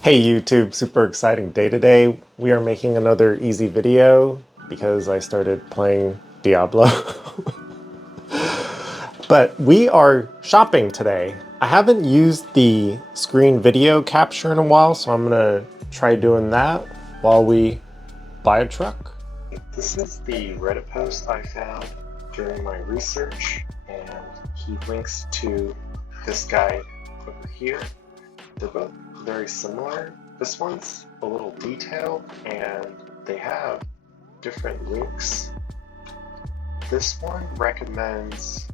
Hey YouTube, super exciting day today. We are making another easy video because I started playing Diablo. But we are shopping today. I haven't used the screen video capture in a while, so I'm gonna try doing that while we buy a truck. This is the Reddit post I found during my research, and he links to this guy over here. They're both very similar. This one's a little detailed and they have different links. This one recommends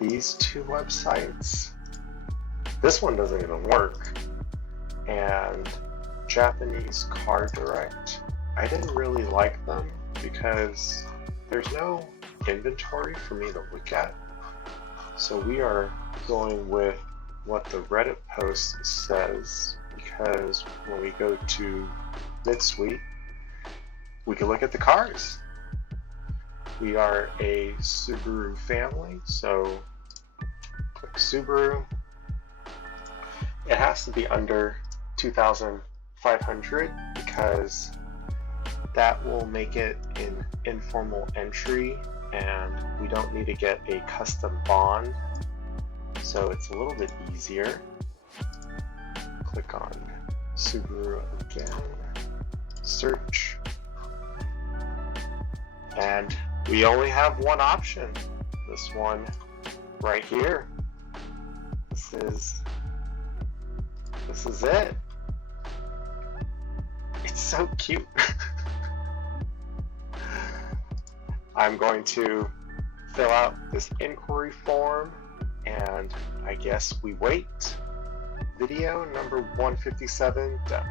these two websites. This one doesn't even work. And Japanese Car Direct, I didn't really like them because there's no inventory for me to look at. So we are going with what the Reddit post says, because when we go to MidSuite, we can look at the cars. We are a Subaru family, so click Subaru. It has to be under 2,500 because that will make it an informal entry and we don't need to get a custom bond. So it's a little bit easier. Click on Subaru again, search, and we only have one option. This one right here. This is it. It's so cute. I'm going to fill out this inquiry form and I guess we wait. Video number 157 done.